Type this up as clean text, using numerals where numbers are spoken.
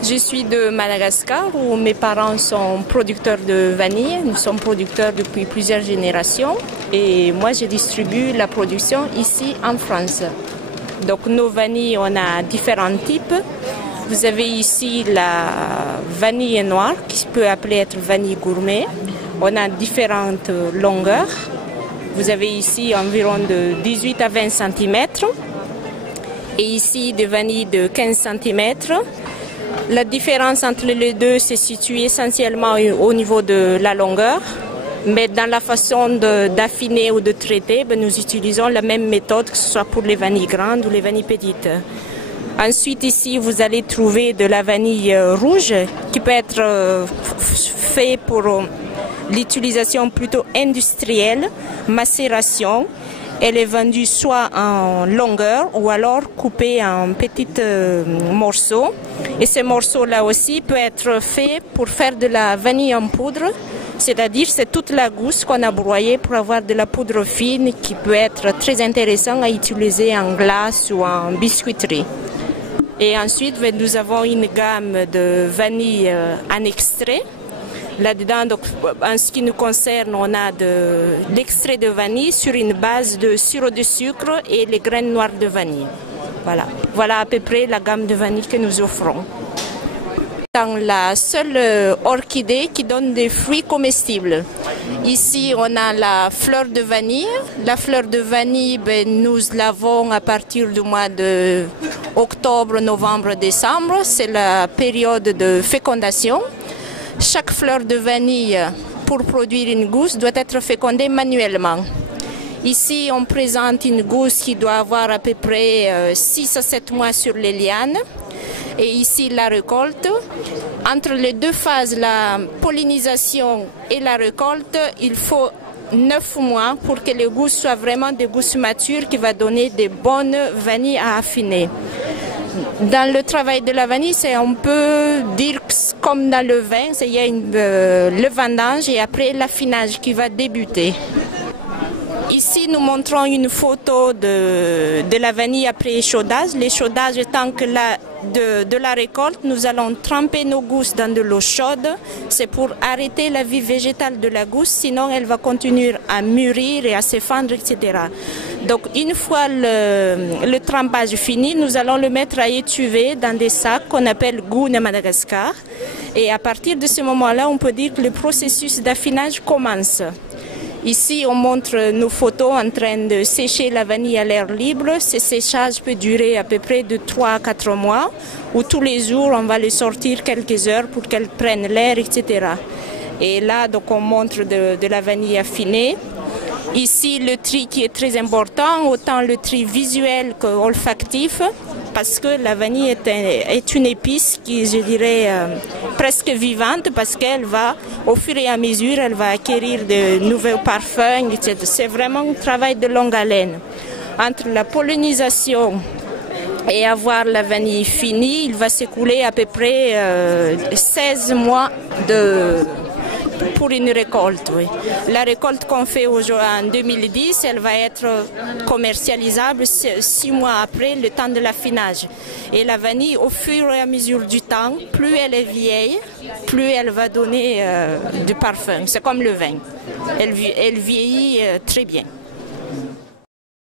Je suis de Madagascar où mes parents sont producteurs de vanille. Nous sommes producteurs depuis plusieurs générations et moi je distribue la production ici en France. Donc nos vanilles, on a différents types. Vous avez ici la vanille noire qui peut appeler être vanille gourmet. On a différentes longueurs. Vous avez ici environ de 18 à 20 cm et ici des vanilles de 15 cm. La différence entre les deux se situe essentiellement au niveau de la longueur, mais dans la façon d'affiner ou de traiter, nous utilisons la même méthode que ce soit pour les vanilles grandes ou les vanilles petites. Ensuite ici vous allez trouver de la vanille rouge qui peut être fait pour l'utilisation plutôt industrielle, macération. Elle est vendue soit en longueur ou alors coupée en petits morceaux. Et ces morceaux-là aussi peuvent être faits pour faire de la vanille en poudre. C'est-à-dire c'est toute la gousse qu'on a broyée pour avoir de la poudre fine qui peut être très intéressant à utiliser en glace ou en biscuiterie. Et ensuite, nous avons une gamme de vanille en extrait. Là-dedans, donc, en ce qui nous concerne, on a de l'extrait de vanille sur une base de sirop de sucre et les graines noires de vanille. Voilà à peu près la gamme de vanille que nous offrons. Dans la seule orchidée qui donne des fruits comestibles. Ici, on a la fleur de vanille. La fleur de vanille, nous l'avons à partir du mois de octobre, novembre, décembre. C'est la période de fécondation. Chaque fleur de vanille, pour produire une gousse, doit être fécondée manuellement. Ici, on présente une gousse qui doit avoir à peu près 6 à 7 mois sur les lianes. Et ici, la récolte. Entre les deux phases, la pollinisation et la récolte, il faut 9 mois pour que les gousses soient vraiment des gousses matures qui vont donner des bonnes vanilles à affiner. Dans le travail de la vanille, on peut dire comme dans le vin, il y a le vendange et après l'affinage qui va débuter. Ici, nous montrons une photo de la vanille après échaudage. L'échaudage étant que de la récolte, nous allons tremper nos gousses dans de l'eau chaude. C'est pour arrêter la vie végétale de la gousse, sinon elle va continuer à mûrir et à se fendre, etc. Donc une fois le trempage fini, nous allons le mettre à étuver dans des sacs qu'on appelle goune à Madagascar. Et à partir de ce moment-là, on peut dire que le processus d'affinage commence. Ici, on montre nos photos en train de sécher la vanille à l'air libre. Ce séchage peut durer à peu près de 3 à 4 mois, où tous les jours, on va les sortir quelques heures pour qu'elles prennent l'air, etc. Et là, donc, on montre de la vanille affinée. Ici, le tri qui est très important, autant le tri visuel qu'olfactif, parce que la vanille est une épice qui, je dirais, presque vivante, parce qu'elle va, au fur et à mesure, elle va acquérir de nouveaux parfums, etc. C'est vraiment un travail de longue haleine. Entre la pollinisation et avoir la vanille finie, il va s'écouler à peu près 16 mois pour une récolte. Oui. La récolte qu'on fait en 2010, elle va être commercialisable 6 mois après le temps de l'affinage. Et la vanille, au fur et à mesure du temps, plus elle est vieille, plus elle va donner du parfum. C'est comme le vin. Elle vieillit très bien.